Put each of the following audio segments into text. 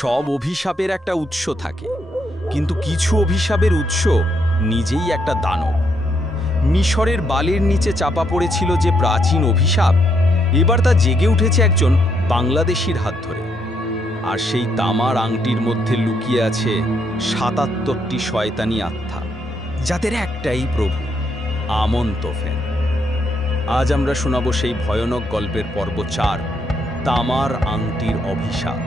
সব অভিশাপের একটা উৎস থাকে, কিন্তু কিছু অভিশাপের উৎস নিজেই একটা দানব। মিশরের বালির নিচে চাপা পড়েছিল যে প্রাচীন অভিশাপ, এবার তা জেগে উঠেছে একজন বাংলাদেশির হাত ধরে। আর সেই তামার আংটির মধ্যে লুকিয়ে আছে ৭৭টি শয়তানি আত্মা, যাদের একটাই প্রভু, আমন তোফেন। আজ আমরা শোনাব সেই ভয়ানক গল্পের পর্ব ৪, তামার আংটির অভিশাপ।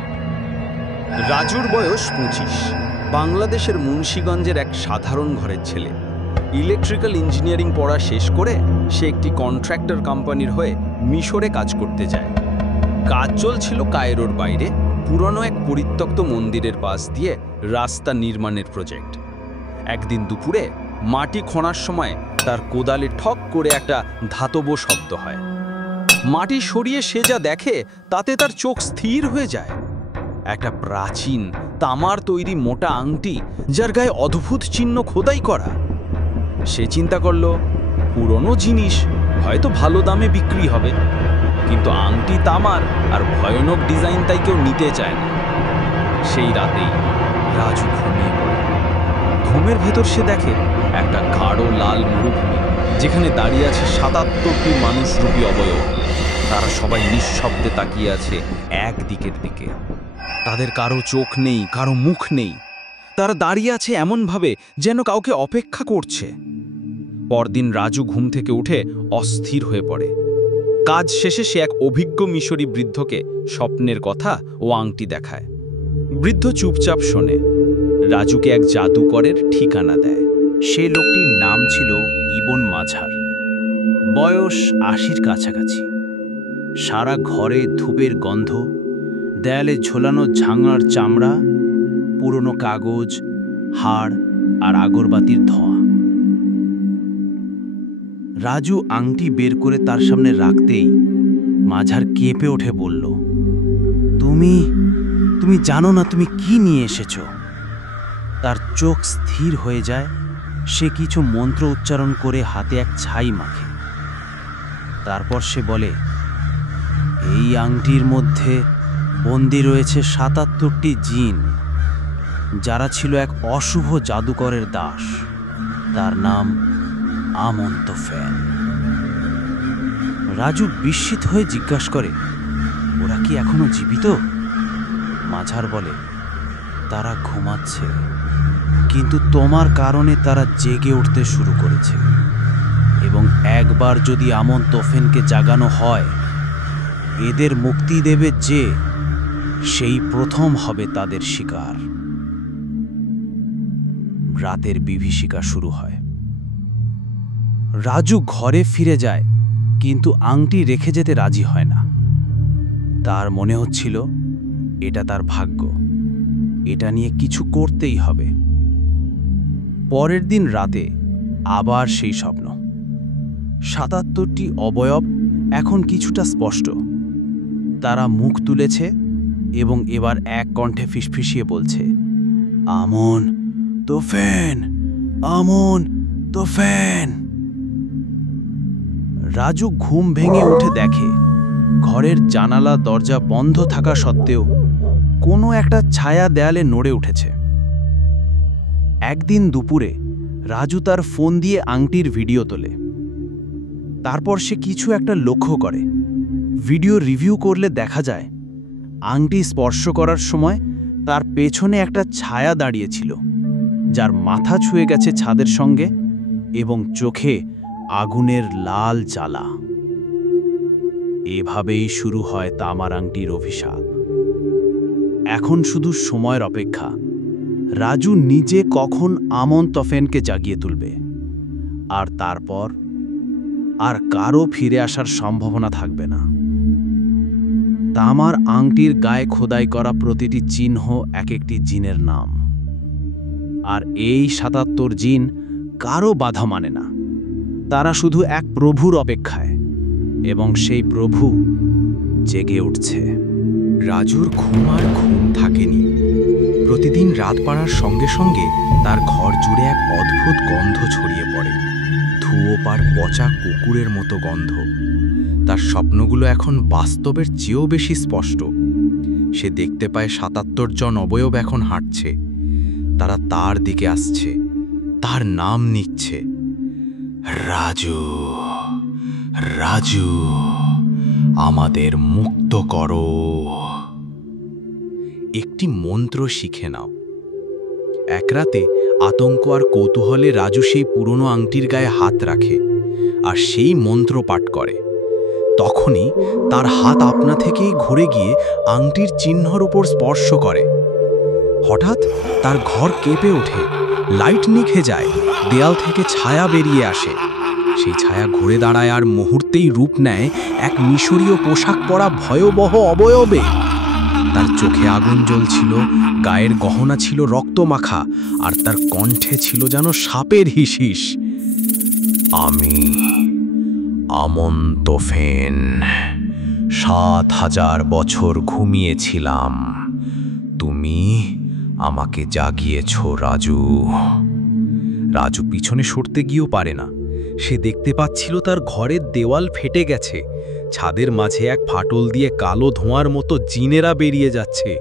রাজুর বয়স ২৫, বাংলাদেশের মুন্সিগঞ্জের এক সাধারণ ঘরের ছেলে। ইলেকট্রিক্যাল ইঞ্জিনিয়ারিং পড়া শেষ করে সে একটি কন্ট্রাক্টর কোম্পানির হয়ে মিশরে কাজ করতে যায়। কাজ চলছিল কায়রোর বাইরে, পুরনো এক পরিত্যক্ত মন্দিরের পাশ দিয়ে রাস্তা নির্মাণের প্রজেক্ট। একদিন দুপুরে মাটি খোঁড়ার সময় তার কোদালে ঠক করে একটা ধাতব শব্দ হয়। মাটি সরিয়ে সে যা দেখে তাতে তার চোখ স্থির হয়ে যায়। একটা প্রাচীন তামার তৈরি মোটা আংটি, যার গায়ে অদ্ভুত চিহ্ন খোদাই করা। সে চিন্তা করল, পুরনো জিনিস হয়তো ভালো দামে বিক্রি হবে, কিন্তু আংটি তামার আর ভয়ানক ডিজাইন তাই কেউ নিতে চায় না। সেই রাতেই রাজু ঘুমিয়ে পড়ে। ঘুমের ভেতর সে দেখে একটা গাঢ় লাল মরুভূমি, যেখানে দাঁড়িয়ে আছে ৭৭টি মানুষরূপী অবয়ব। তারা সবাই নিঃশব্দে তাকিয়ে আছে এক দিকের দিকে। তাদের কারো চোখ নেই, কারো মুখ নেই। তারা দাঁড়িয়ে আছে এমনভাবে যেন কাউকে অপেক্ষা করছে। পরদিন রাজু ঘুম থেকে উঠে অস্থির হয়ে পড়ে। কাজ শেষে সে এক অভিজ্ঞ মিশরী বৃদ্ধকে স্বপ্নের কথা ও আংটি দেখায়। বৃদ্ধ চুপচাপ শোনে। রাজুকে এক জাদুকরের ঠিকানা দেয়। সে লোকটির নাম ছিল ইবন মাঝার, বয়স ৮০-র কাছাকাছি। সারা ঘরে ধূপের গন্ধ, দেয়ালে ঝোলানো ঝাঙার চামড়া, পুরনো কাগজ, হাড় আর আগরবাতির ধোঁয়া। রাজু আংটি বের করে তার সামনে রাখতেই মাঝার কেঁপে ওঠে বলল, তুমি জানো না তুমি কি নিয়ে এসেছ? তার চোখ স্থির হয়ে যায়। সে কিছু মন্ত্র উচ্চারণ করে হাতে এক ছাই মাখে। তারপর সে বলে, এই আংটির মধ্যে বন্দী রয়েছে ৭৭টি জিন, যারা ছিল এক অশুভ জাদুকরের দাস। তার নাম আমন তোফেন। রাজু বিস্মিত হয়ে জিজ্ঞাসা করে, ওরা কি এখনো জীবিত? মাঝার বলে, তারা ঘুমাচ্ছে, কিন্তু তোমার কারণে তারা জেগে উঠতে শুরু করেছে। এবং একবার যদি আমন তোফেনকে জাগানো হয়, এদের মুক্তি দেবে যে, সেই প্রথম হবে তাদের শিকার। রাতের বিভীষিকা শুরু হয়। রাজু ঘরে ফিরে যায়, কিন্তু আংটি রেখে যেতে রাজি হয় না। তার মনে হচ্ছিল এটা তার ভাগ্য, এটা নিয়ে কিছু করতেই হবে। পরের দিন রাতে আবার সেই স্বপ্ন। ৭৭টি অবয়ব এখন কিছুটা স্পষ্ট। তারা মুখ তুলেছে এবং এবার এক কণ্ঠে ফিসফিসিয়ে বলছে, আমন তোফেন, আমন তোফেন। রাজু ঘুম ভেঙে উঠে দেখে ঘরের জানালা দরজা বন্ধ থাকা সত্ত্বেও কোনো একটা ছায়া দেয়ালে নড়ে উঠেছে। একদিন দুপুরে রাজু তার ফোন দিয়ে আংটির ভিডিও তোলে। তারপর সে কিছু একটা লক্ষ্য করে। ভিডিও রিভিউ করলে দেখা যায়, আংটি স্পর্শ করার সময় তার পেছনে একটা ছায়া দাঁড়িয়েছিল, যার মাথা ছুঁয়ে গেছে ছাদের সঙ্গে এবং চোখে আগুনের লাল জ্বালা। এভাবেই শুরু হয় তামার আংটির অভিশাপ। এখন শুধু সময়ের অপেক্ষা, রাজু নিজে কখন আমন তোফেনকে জাগিয়ে তুলবে। আর তারপর আর কারো ফিরে আসার সম্ভাবনা থাকবে না। তামার আংটির গায়ে খোদাই করা প্রতিটি চিহ্ন এক একটি জিনের নাম। আর এই ৭৭ জিন কারো বাধা মানে না। তারা শুধু এক প্রভুর অপেক্ষায়, এবং সেই প্রভু জেগে উঠছে। রাজুর ঘুম আর ঘুম থাকেনি। প্রতিদিন রাত বাড়ার সঙ্গে সঙ্গে তার ঘর জুড়ে এক অদ্ভুত গন্ধ ছড়িয়ে পড়ে, ধুয়ো পার পচা কুকুরের মতো গন্ধ। তার স্বপ্নগুলো এখন বাস্তবের চেয়েও বেশি স্পষ্ট। সে দেখতে পায় ৭৭ জন অবয়ব এখন হাঁটছে। তারা তার দিকে আসছে, তার নাম নিচ্ছে। রাজু, রাজু, আমাদের মুক্ত করো। একটি মন্ত্র শিখে নাও। এক রাতে আতঙ্ক আর কৌতূহলে রাজু সেই পুরনো আংটির গায়ে হাত রাখে আর সেই মন্ত্র পাঠ করে। তখনই তার হাত আপনা থেকেই ঘুরে গিয়ে আংটির চিহ্নর উপর স্পর্শ করে। হঠাৎ তার ঘর কেঁপে ওঠে, লাইট নিভে যায়, দেয়াল থেকে ছায়া বেরিয়ে আসে। সেই ছায়া ঘুরে দাঁড়ায় আর মুহূর্তেই রূপ নেয় এক মিশরীয় পোশাক পরা ভয়াবহ অবয়বে। তার চোখে আগুন জ্বলছিল, গায়ের গহনা ছিল রক্তমাখা, আর তার কণ্ঠে ছিল যেন সাপের হিসিস। আমি আমন্তফেন ৭,০০০ বছর ঘুমিয়েছিলাম, তুমি আমাকে জাগিয়েছ রাজু। রাজু পিছনে সরতে গিয়েও পারে না। সে দেখতে পাচ্ছিল তার ঘরের দেওয়াল ফেটে গেছে, ছাদের মাঝে এক ফাটল দিয়ে কালো ধোঁয়ার মতো জিনেরা বেরিয়ে যাচ্ছে।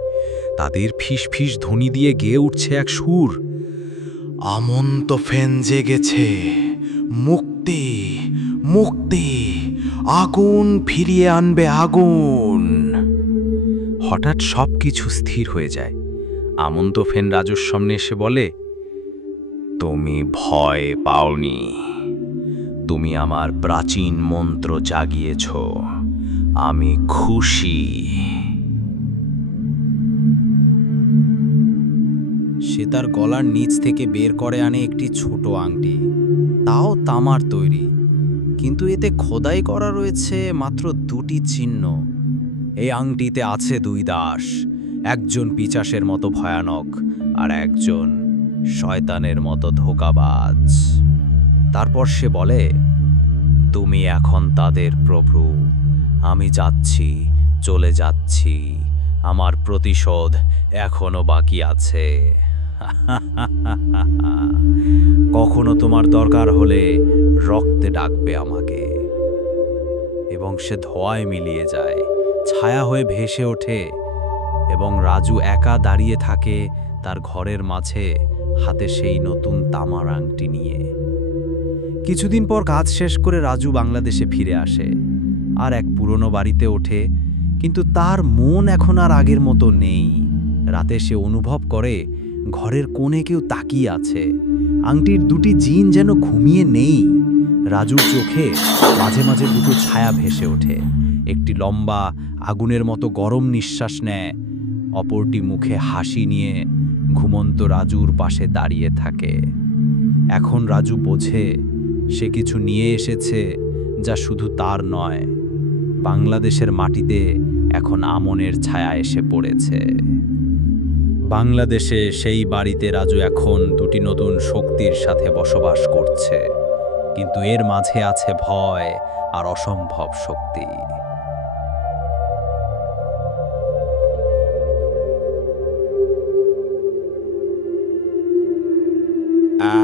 তাদের ফিস ফিস ধ্বনি দিয়ে গেয়ে উঠছে এক সুর, আমন্তফেন জেগেছে, মুক্তি, মুক্তি, আগুন ফিরিয়ে আনবে আগুন। হঠাৎ সব কিছু স্থির হয়ে যায়। আমন্তফেন রাজুর সামনে এসে বলে, তুমি ভয় পাওনি, তুমি আমার প্রাচীন মন্ত্র জাগিয়েছ, আমি খুশি। সে তার গলার নিচ থেকে বের করে আনে একটি ছোট আংটি, তাও তামার তৈরি, কিন্তু এতে খোদাই করা রয়েছে মাত্র 2টি চিহ্ন। এই আংটিতে আছে 2 দাস, একজন পিশাচের মতো ভয়ানক আর একজন শয়তানের মতো ধোঁকাবাজ। তারপর সে বলে, তুমি এখন তাদের প্রভু, আমি যাচ্ছি, চলে যাচ্ছি, আমার প্রতিশোধ এখনো বাকি আছে। কখনো তোমার দরকার হলে রক্তে ডাকবে আমাকে। এবং সে ধোঁয়ায় মিলিয়ে যায়, ছায়া হয়ে ভেসে ওঠে, এবং রাজু একা দাঁড়িয়ে থাকে তার ঘরের মাঝে, হাতে সেই নতুন তামার আংটি নিয়ে। কিছুদিন পর কাজ শেষ করে রাজু বাংলাদেশে ফিরে আসে আর এক পুরনো বাড়িতে ওঠে, কিন্তু তার মন এখন আর আগের মতো নেই। রাতে সে অনুভব করে ঘরের কোণে কেউ তাকিয়ে আছে। আংটির 2টি জিন যেন ঘুমিয়ে নেই। রাজুর চোখে মাঝে মাঝে 2টো ছায়া ভেসে ওঠে। একটি লম্বা আগুনের মতো গরম নিঃশ্বাস নেয়, অপরটি মুখে হাসি নিয়ে ঘুমন্ত রাজুর পাশে দাঁড়িয়ে থাকে। এখন রাজু বোঝে সে কিছু নিয়ে এসেছে যা শুধু তার নয়, বাংলাদেশের মাটিতে এখন আমনের ছায়া এসে পড়েছে। বাংলাদেশে সেই বাড়িতে রাজু এখন 2টি নতুন শক্তির সাথে বসবাস করছে, কিন্তু এর মাঝে আছে ভয় আর অসম্ভব শক্তি।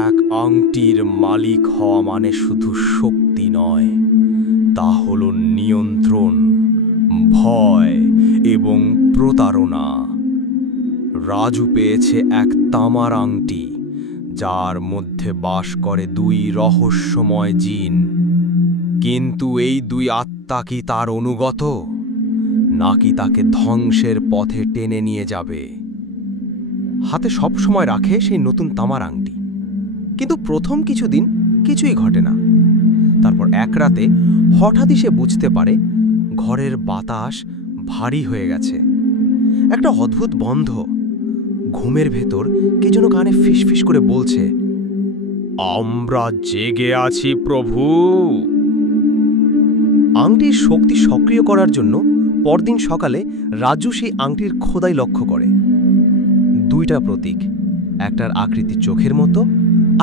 এক আংটির মালিক হওয়া মানে শুধু শক্তি নয়, তা হলো নিয়ন্ত্রণ, ভয় এবং প্রতারণা। রাজু পেয়েছে এক তামার আংটি, যার মধ্যে বাস করে 2 রহস্যময় জিন। কিন্তু এই 2 আত্মা কি তার অনুগত, নাকি তাকে ধ্বংসের পথে টেনে নিয়ে যাবে? হাতে সব সময় রাখে সেই নতুন তামার আংটি, কিন্তু প্রথম কিছুদিন কিছুই ঘটে না। তারপর এক রাতে হঠাৎই সে বুঝতে পারে ঘরের বাতাস ভারী হয়ে গেছে, একটা অদ্ভুত বন্ধ। ঘুমের ভেতর কে যেন কানে ফিসফিস করে বলছে, আমরা জেগে আছি প্রভু। আংটির শক্তি সক্রিয় করার জন্য পরদিন সকালে রাজু সেই আংটির খোদাই লক্ষ্য করে। 2টা প্রতীক, একটার আকৃতি চোখের মতো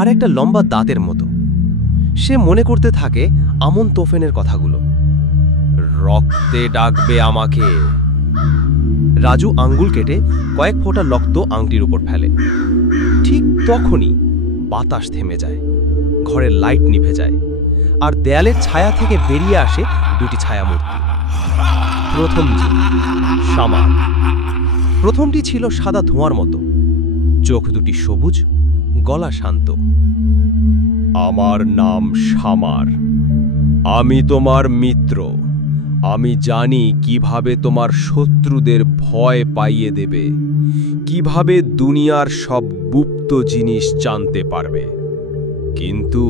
আর একটা লম্বা দাঁতের মতো। সে মনে করতে থাকে আমন্তফেনের কথাগুলো, রক্তে ডাকবে আমাকে। রাজু আঙ্গুল কেটে কয়েক ফোঁটা রক্ত আংটির উপর ফেলে। ঠিক তখনই বাতাস থেমে যায়, ঘরের লাইট নিভে যায়, আর দেয়ালের ছায়া থেকে বেরিয়ে আসে 2টি ছায়ামূর্তি। প্রথম জিন শামান, প্রথমটি ছিল সাদা ধোঁয়ার মতো, চোখ দুটি সবুজ, গলা শান্ত। আমার নাম শামার, আমি তোমার মিত্র। আমি জানি কিভাবে তোমার শত্রুদের ভয় পাইয়ে দেবে, কিভাবে দুনিয়ার সব গুপ্ত জিনিস জানতে পারবে। কিন্তু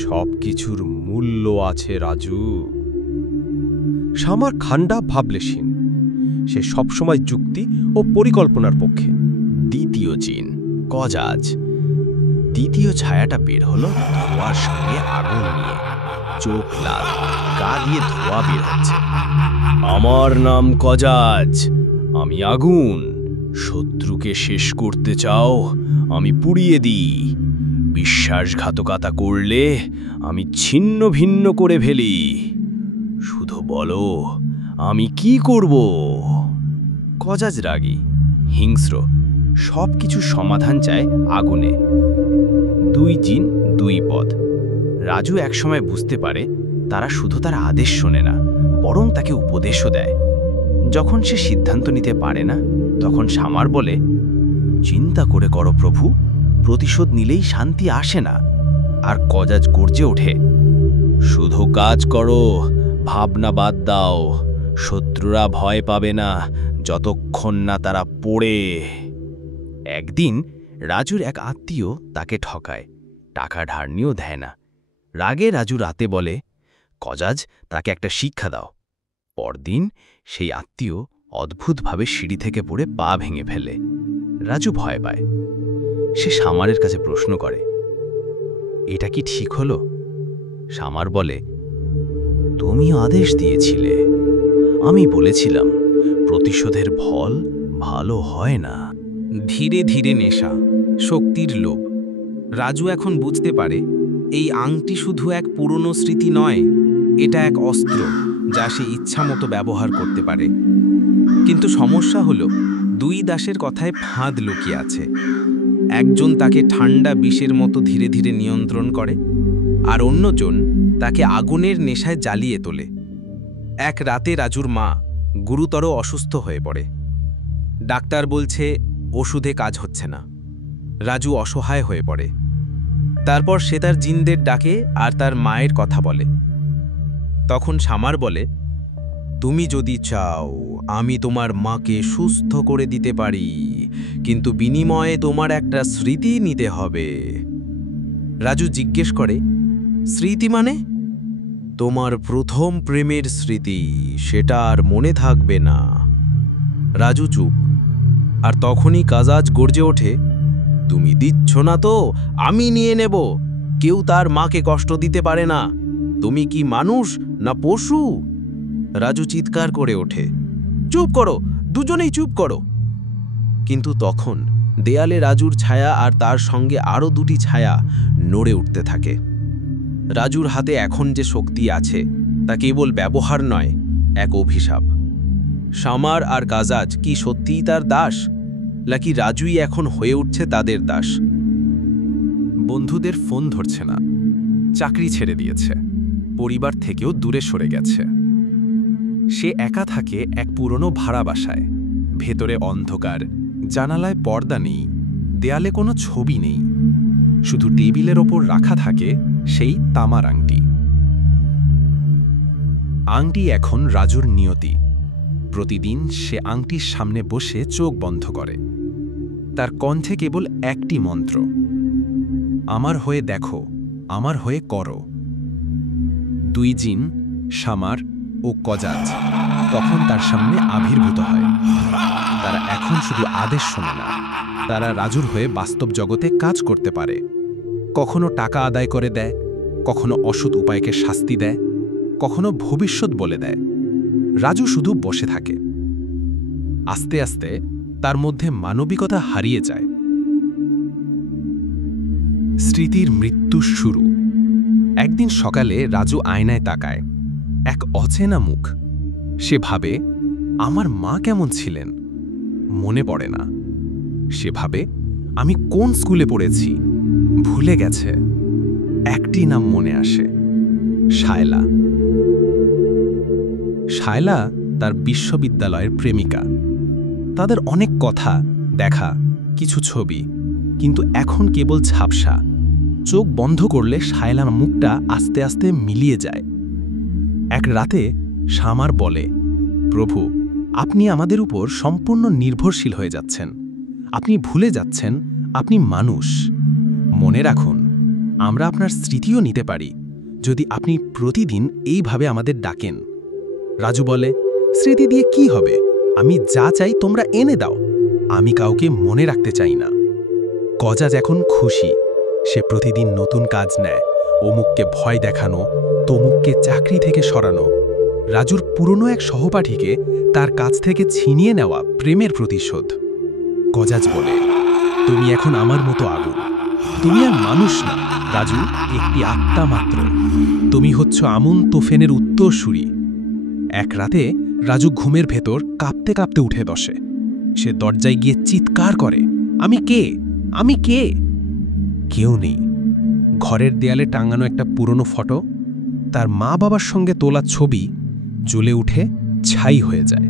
সবকিছুর মূল্য আছে রাজু। শামার খান্ডা ভাবলেশীন, সে সবসময় যুক্তি ও পরিকল্পনার পক্ষে। দ্বিতীয় জিন, কজাজ। দ্বিতীয় ছায়াটা বের হলো ধোঁয়ার সঙ্গে আগুন নিয়ে, চোখ লাল, গা দিয়ে ধোঁয়া বের হচ্ছে। আমার নাম কজাজ, আমি আগুন। শত্রুকে শেষ করতে চাও, আমি পুড়িয়ে দিই। বিশ্বাসঘাতকতা করলে আমি ছিন্ন ভিন্ন করে ফেলি। শুধু বলো আমি কি করব। কজাজ রাগী, হিংস্র, সব কিছু সমাধান চায় আগুনে। দুই জিন, দুই পথ। রাজু একসময় বুঝতে পারে তারা শুধু তার আদেশ শোনে না, বরং তাকে উপদেশও দেয়। যখন সে সিদ্ধান্ত নিতে পারে না, তখন শামার বলে, চিন্তা করে করো প্রভু, প্রতিশোধ নিলেই শান্তি আসে না। আর কজাজ গর্জে ওঠে, শুধু কাজ করো, ভাবনা বাদ দাও। শত্রুরা ভয় পাবে না যতক্ষণ না তারা পড়ে। একদিন রাজুর এক আত্মীয় তাকে ঠকায়, টাকা ধার নিয়েও দেয় না। রাগে রাজু রাতে বলে, কজাজ, তাকে একটা শিক্ষা দাও। পরদিন সেই আত্মীয় অদ্ভুতভাবে সিঁড়ি থেকে পড়ে পা ভেঙে ফেলে। রাজু ভয় পায়। সে শামারের কাছে প্রশ্ন করে, এটা কি ঠিক হলো? শামার বলে, তুমি আদেশ দিয়েছিলে, আমি বলেছিলাম প্রতিশোধের ফল ভালো হয় না। ধীরে ধীরে নেশা, শক্তির লোভ। রাজু এখন বুঝতে পারে এই আংটি শুধু এক পুরনো স্মৃতি নয়, এটা এক অস্ত্র যা সে ইচ্ছামতো ব্যবহার করতে পারে। কিন্তু সমস্যা হলো, দুই দাসের কথায় ফাঁদ লুকিয়ে আছে। একজন তাকে ঠান্ডা বিষের মতো ধীরে ধীরে নিয়ন্ত্রণ করে, আর অন্যজন তাকে আগুনের নেশায় জ্বালিয়ে তোলে। এক রাতে রাজুর মা গুরুতর অসুস্থ হয়ে পড়ে। ডাক্তার বলছে ওষুধে কাজ হচ্ছে না। রাজু অসহায় হয়ে পড়ে। তারপর সে তার জিনদের ডাকে আর তার মায়ের কথা বলে। তখন শামার বলে, তুমি যদি চাও আমি তোমার মাকে সুস্থ করে দিতে পারি, কিন্তু বিনিময়ে তোমার একটা স্মৃতি নিতে হবে। রাজু জিজ্ঞেস করে, স্মৃতি মানে? তোমার প্রথম প্রেমের স্মৃতি, সেটা আর মনে থাকবে না। রাজু চুপ। আর তখনই কাজাজ গর্জে ওঠে, তুমি দিচ্ছ না তো আমি নিয়ে নেব। কেউ তার মাকে কষ্ট দিতে পারে না। তুমি কি মানুষ না পশু? রাজু চিৎকার করে ওঠে, চুপ করো, দুজনেই চুপ করো। কিন্তু তখন দেয়ালে রাজুর ছায়া আর তার সঙ্গে আরও দুটি ছায়া নড়ে উঠতে থাকে। রাজুর হাতে এখন যে শক্তি আছে তা কেবল ব্যবহার নয়, এক অভিশাপ। শামার আর কাজাজ কি সত্যিই তার দাস, নাকি রাজুই এখন হয়ে উঠছে তাদের দাস? বন্ধুদের ফোন ধরছে না, চাকরি ছেড়ে দিয়েছে, পরিবার থেকেও দূরে সরে গেছে। সে একা থাকে এক পুরনো ভাড়া বাসায়। ভেতরে অন্ধকার, জানালায় পর্দা নেই, দেয়ালে কোনো ছবি নেই। শুধু টেবিলের ওপর রাখা থাকে সেই তামার আংটি। আংটি এখন রাজুর নিয়তি। প্রতিদিন সে আংটির সামনে বসে চোখ বন্ধ করে। তার কণ্ঠে কেবল একটি মন্ত্র, আমার হয়ে দেখো, আমার হয়ে করো। দুই জিন, শামার ও কজাজ, তখন তার সামনে আবির্ভূত হয়। তারা এখন শুধু আদেশ শোনে না, তারা রাজুর হয়ে বাস্তব জগতে কাজ করতে পারে। কখনো টাকা আদায় করে দেয়, কখনো অসৎ উপায়কে শাস্তি দেয়, কখনো ভবিষ্যৎ বলে দেয়। রাজু শুধু বসে থাকে। আস্তে আস্তে তার মধ্যে মানবিকতা হারিয়ে যায়। স্মৃতির মৃত্যু শুরু। একদিন সকালে রাজু আয়নায় তাকায়, এক অচেনা মুখ। সে ভাবে, আমার মা কেমন ছিলেন? মনে পড়ে না। সে ভাবে, আমি কোন স্কুলে পড়েছি? ভুলে গেছে। একটি নাম মনে আসে, শায়লা। শায়লা তার বিশ্ববিদ্যালয়ের প্রেমিকা। তাদের অনেক কথা, দেখা, কিছু ছবি, কিন্তু এখন কেবল ঝাপসা। চোখ বন্ধ করলে শায়লার মুখটা আস্তে আস্তে মিলিয়ে যায়। এক রাতে শামার বলে, প্রভু, আপনি আমাদের উপর সম্পূর্ণ নির্ভরশীল হয়ে যাচ্ছেন। আপনি ভুলে যাচ্ছেন আপনি মানুষ। মনে রাখুন, আমরা আপনার স্মৃতিও নিতে পারি যদি আপনি প্রতিদিন এইভাবে আমাদের ডাকেন। রাজু বলে, স্মৃতি দিয়ে কি হবে? আমি যা চাই তোমরা এনে দাও। আমি কাউকে মনে রাখতে চাই না। গজাজ এখন খুশি। সে প্রতিদিন নতুন কাজ নেয়, অমুককে ভয় দেখানো, তমুককে চাকরি থেকে সরানো। রাজুর পুরনো এক সহপাঠীকে তার কাছ থেকে ছিনিয়ে নেওয়া প্রেমের প্রতিশোধ। গজাজ বলে, তুমি এখন আমার মতো আগুন। তুমি আর মানুষ না রাজু, একটি আত্মা মাত্র। তুমি হচ্ছ আমুন তোফেনের উত্তরসূরি। এক রাতে রাজু ঘুমের ভেতর কাঁপতে কাঁপতে উঠে বসে। সে দরজায় গিয়ে চিৎকার করে, আমি কে? আমি কে? কেউ নেই। ঘরের দেয়ালে টাঙানো একটা পুরনো ফটো, তার মা বাবার সঙ্গে তোলা ছবি, জ্বলে উঠে ছাই হয়ে যায়।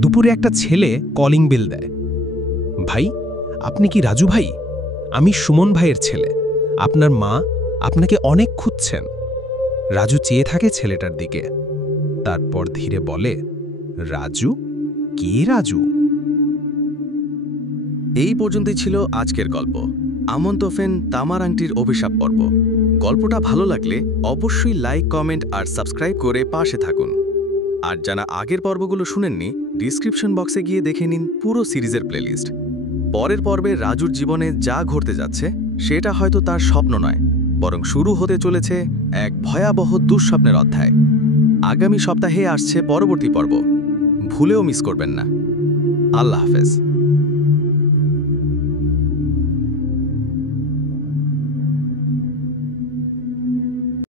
দুপুরে একটা ছেলে কলিং বেল দেয়। ভাই, আপনি কি রাজু ভাই? আমি সুমন ভাইয়ের ছেলে। আপনার মা আপনাকে অনেক খুঁজছেন। রাজু চেয়ে থাকে ছেলেটার দিকে, তারপর ধীরে বলে, রাজু? কে রাজু? এই পর্যন্তই ছিল আজকের গল্প, আমন তোফেন তামার আংটির অভিশাপ পর্ব। গল্পটা ভালো লাগলে অবশ্যই লাইক, কমেন্ট আর সাবস্ক্রাইব করে পাশে থাকুন। আর যারা আগের পর্বগুলো শুনেননি, ডিসক্রিপশন বক্সে গিয়ে দেখে নিন পুরো সিরিজের প্লেলিস্ট। পরের পর্বে রাজুর জীবনে যা ঘটতে যাচ্ছে সেটা হয়তো তার স্বপ্ন নয়, বরং শুরু হতে চলেছে এক ভয়াবহ দুঃস্বপ্নের অধ্যায়। আগামী সপ্তাহে আসছে পরবর্তী পর্ব, ভুলেও মিস করবেন না। আল্লাহ হাফেজ।